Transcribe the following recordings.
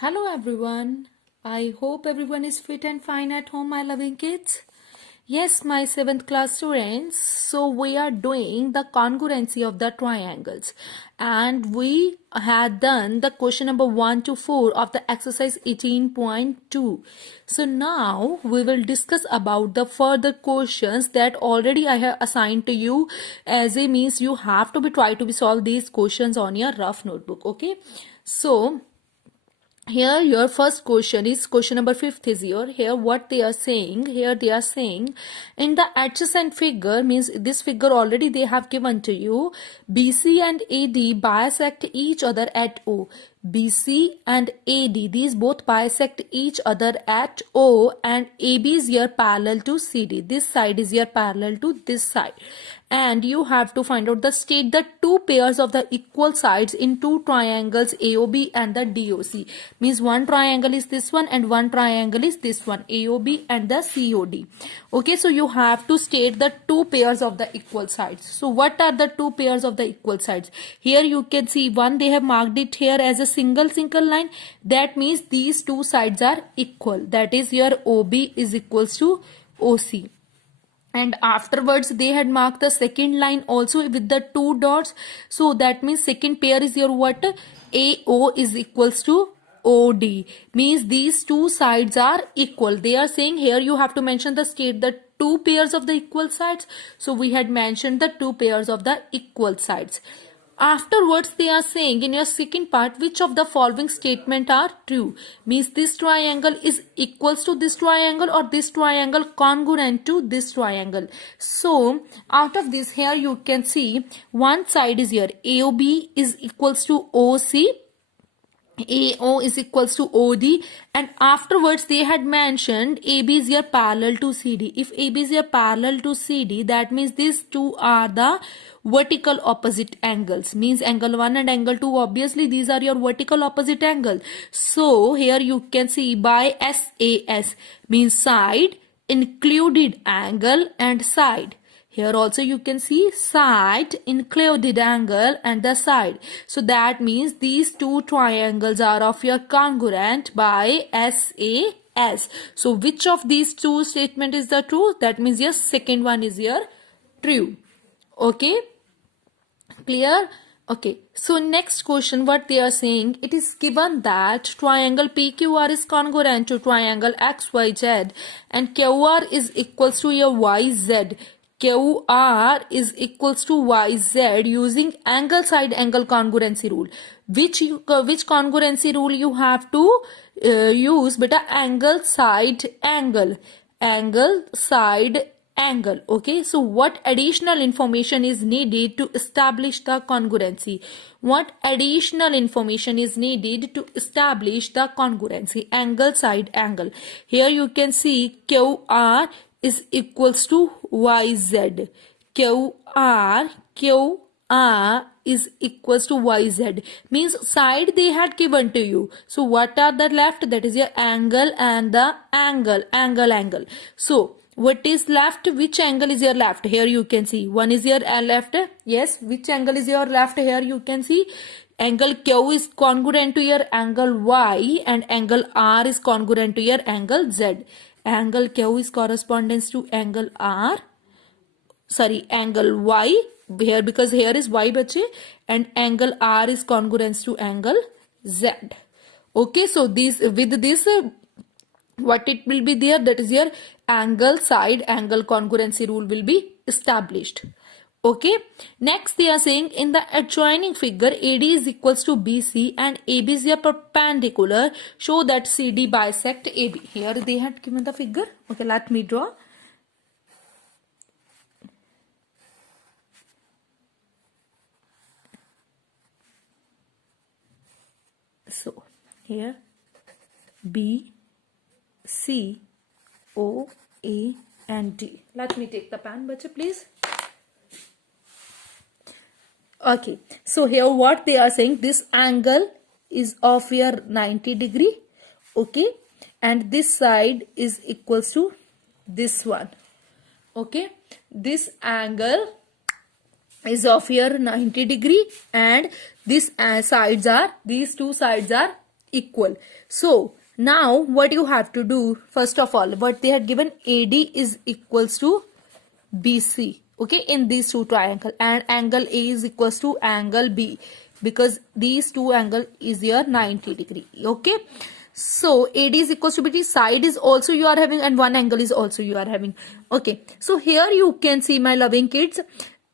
Hello everyone. I hope everyone is fit and fine at home, my loving kids. Yes, my 7th class students. So we are doing the congruency of the triangles, and we had done the question number 1 to 4 of the exercise 18.2. So now we will discuss about the further questions that already I have assigned to you, as a means you have to be try to be solve these questions on your rough notebook. Okay, so here your first question is question number 5th is here what they are saying. Here they are saying in the adjacent figure, means this figure already they have given to you, BC and AD bisect each other at O. BC and AD, these both bisect each other at O, and AB is here parallel to CD. This side is here parallel to this side, and you have to find out the state the two pairs of the equal sides in two triangles AOB and the DOC. Means one triangle is this one and one triangle is this one, AOB and the COD. Okay, so you have to state the two pairs of the equal sides. So what are the two pairs of the equal sides? Here you can see one, they have marked it here as a single line. That means these two sides are equal. That is your OB is equals to OC. And afterwards they had marked the second line also with the two dots. So that means second pair is your what? AO is equals to OD. Means these two sides are equal. They are saying here you have to mention the state the two pairs of the equal sides. So we had mentioned the two pairs of the equal sides. Afterwards they are saying in your second part, which of the following statement are true? Means this triangle is equals to this triangle, or this triangle congruent to this triangle. So out of this, here you can see one side is here AOB is equals to OC, AO is equals to OD, and afterwards they had mentioned AB is here parallel to CD. If AB is here parallel to CD, that means these two are the vertical opposite angles. Means angle 1 and angle 2, obviously these are your vertical opposite angle. So here you can see by SAS, means side, included angle and side. Here also you can see side, included angle and the side. So that means these two triangles are of your congruent by SAS. So which of these two statement is the true? That means your second one is your true. Okay, clear? Okay, so next question what they are saying, it is given that triangle PQR is congruent to triangle XYZ and QR is equals to your YZ. QR is equals to YZ using angle side angle congruency rule. Which congruency rule you have to use? Beta, angle side angle. Angle side angle. Okay, so what additional information is needed to establish the congruency? What additional information is needed to establish the congruency? Angle side angle. Here you can see QR is equals to YZ. QR is equals to YZ. Means side they had given to you. So what are the left? That is your angle and the angle. So what is left? Which angle is your left? Here you can see one is your left. Yes, which angle is your left? Here you can see angle Q is congruent to your angle Y, and angle R is congruent to your angle Z. Angle Q is correspondence to angle R, sorry, angle Y here, because here is Y bache, and angle R is congruence to angle Z. Okay, so this with this what it will be there, that is your angle side angle congruency rule will be established. Okay, next they are saying in the adjoining figure AD is equals to BC and AB is a perpendicular, show that CD bisect AB. Here they had given the figure. Okay, let me draw. So here B, C, O, A and D. Let me take the pen, bacha, please. Okay, so here what they are saying, this angle is of your 90 degree. Okay, and this side is equals to this one. Okay, this angle is of your 90 degree and this sides are, these two sides are equal. So now what you have to do, first of all, what they had given, AD is equals to BC, okay, in these two triangles, and angle A is equals to angle B, because these two angle is your 90 degree, okay. So AD is equals to BT, side is also you are having, and one angle is also you are having, okay. So here you can see, my loving kids,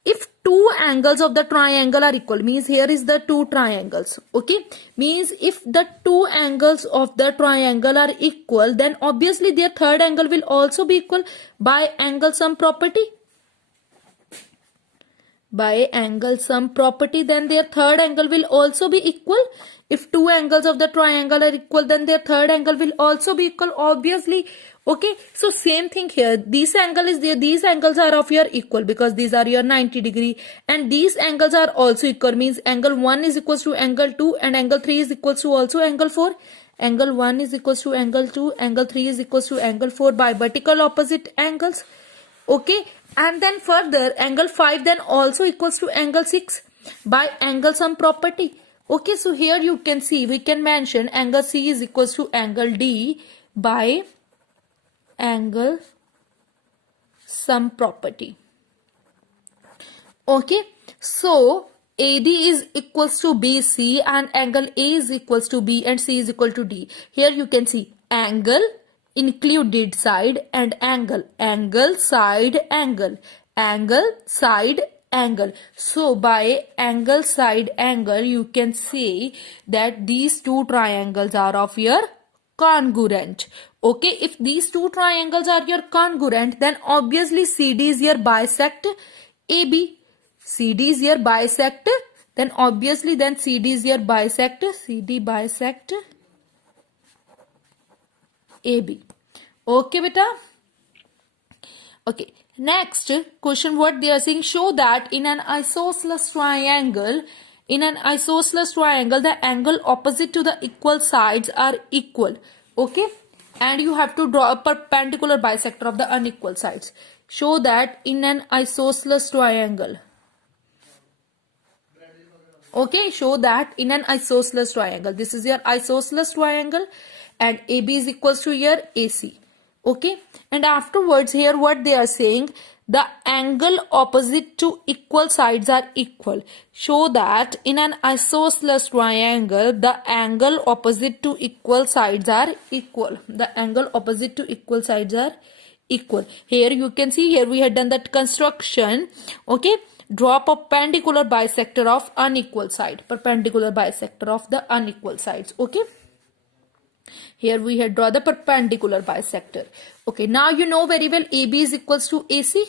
if two angles of the triangle are equal, means here is the two triangles, okay, means if the two angles of the triangle are equal, then obviously their third angle will also be equal by angle sum property. By angle sum property, then their third angle will also be equal. If two angles of the triangle are equal, then their third angle will also be equal, obviously, okay. So same thing here, this angle is there, these angles are of your equal, because these are your 90 degree, and these angles are also equal, means angle 1 is equals to angle 2, and angle 3 is equals to also angle 4. Angle 1 is equals to angle 2, angle 3 is equals to angle 4 by vertical opposite angles, okay. And then further, angle 5 then also equals to angle 6 by angle sum property, okay. So here you can see, we can mention angle C is equals to angle D by angle sum property, okay. So AD is equals to BC, and angle A is equals to B, and C is equal to D. Here you can see angle included side and angle, angle side angle, angle side angle. So by angle side angle you can say that these two triangles are of your congruent, okay. If these two triangles are your congruent, then obviously CD is your bisect AB. CD is your bisect, then obviously then CD is your bisect, CD bisect AB, okay beta. Okay, next question, what they are saying, show that in an isosceles triangle, the angle opposite to the equal sides are equal, okay, and you have to draw a perpendicular bisector of the unequal sides. Show that in an isosceles triangle, okay, show that in an isosceles triangle, this is your isosceles triangle, and AB is equals to your AC, okay. And afterwards here what they are saying, the angle opposite to equal sides are equal. Show that in an isosceles triangle, the angle opposite to equal sides are equal. The angle opposite to equal sides are equal. Here you can see, here we had done that construction, okay. Draw perpendicular bisector of unequal side, perpendicular bisector of the unequal sides, okay. Here we had draw the perpendicular bisector, okay. Now you know very well AB is equals to AC.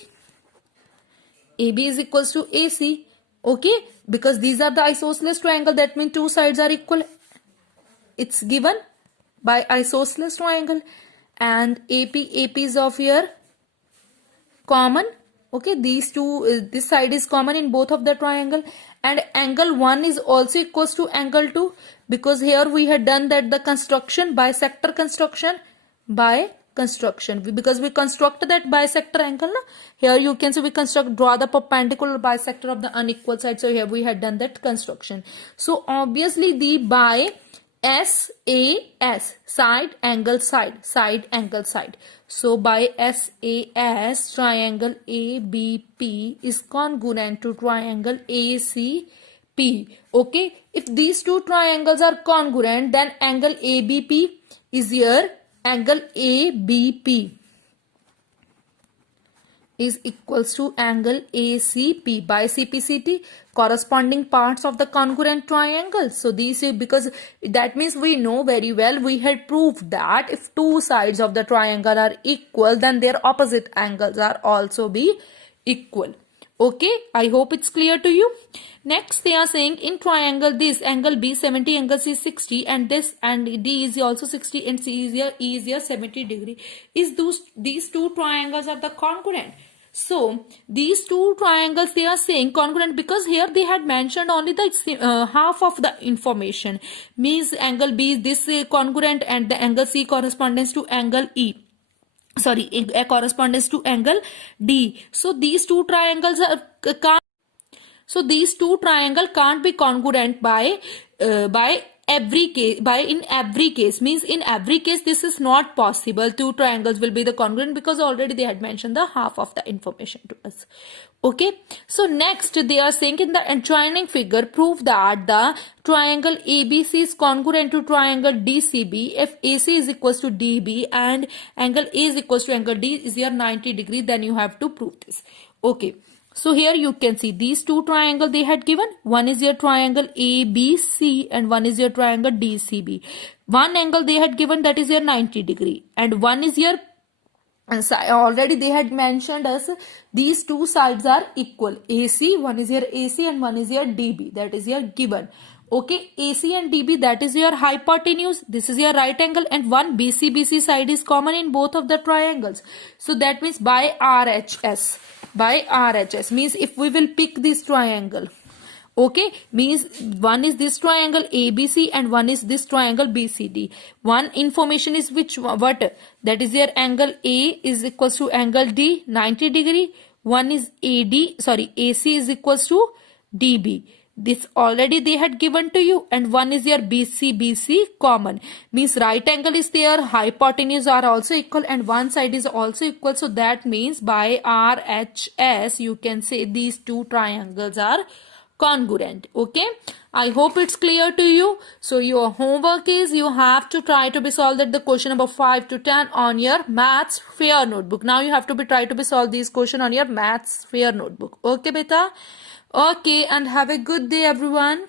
AB is equals to AC, okay, because these are the isosceles triangle, that means two sides are equal. It's given by isosceles triangle, and AP is of your common, okay. These two, this side is common in both of the triangle, and angle 1 is also equals to angle 2, because here we had done that the construction, bisector construction, because we construct that bisector angle, na? Here you can see we draw the perpendicular bisector of the unequal side, so here we had done that construction. So obviously the by SAS, side angle side angle side. So by SAS, triangle ABP is congruent to triangle ACP, okay. If these two triangles are congruent, then angle ABP is your angle ABP is equals to angle ACP by CPCT, corresponding parts of the congruent triangle. So these, because that means we know very well, we had proved that if two sides of the triangle are equal, then their opposite angles are also be equal, okay. I hope it's clear to you. Next they are saying, in triangle this angle B 70, angle C 60, and this and D is also 60, and C is your 70 degree. Is these two triangles are the congruent? So these two triangles they are saying congruent, because here they had mentioned only the half of the information, means angle B is this congruent, and the angle C corresponds to angle E. Sorry, a corresponds to angle D. So these two triangles are can't be congruent by every case, means in every case this is not possible. Two triangles will be the congruent because already they had mentioned the half of the information to us. Okay, so next they are saying in the adjoining figure, prove that the triangle ABC is congruent to triangle DCB if AC is equals to DB and angle A is equals to angle D is here 90 degree, then you have to prove this. Okay, so here you can see these two triangles they had given. One is your triangle ABC and one is your triangle DCB. One angle they had given, that is your 90 degree, and one is your, and already they had mentioned us these two sides are equal. AC, one is your AC and one is your DB, that is your given. Okay, AC and DB, that is your hypotenuse, this is your right angle, and one BC side is common in both of the triangles. So that means by RHS means if we will pick this triangle, okay, means one is this triangle ABC and one is this triangle BCD. One information is what? That is your angle A is equals to angle D 90 degree. One is AC is equals to DB. This already they had given to you, and one is your BC common, means right angle is there, hypotenuse are also equal, and one side is also equal. So that means by RHS you can say these two triangles are congruent. Okay, I hope it's clear to you. So your homework is you have to try to be solved at the question number 5 to 10 on your maths fair notebook. Now you have to try to be solve these question on your maths fair notebook. Okay beta, okay, and have a good day everyone.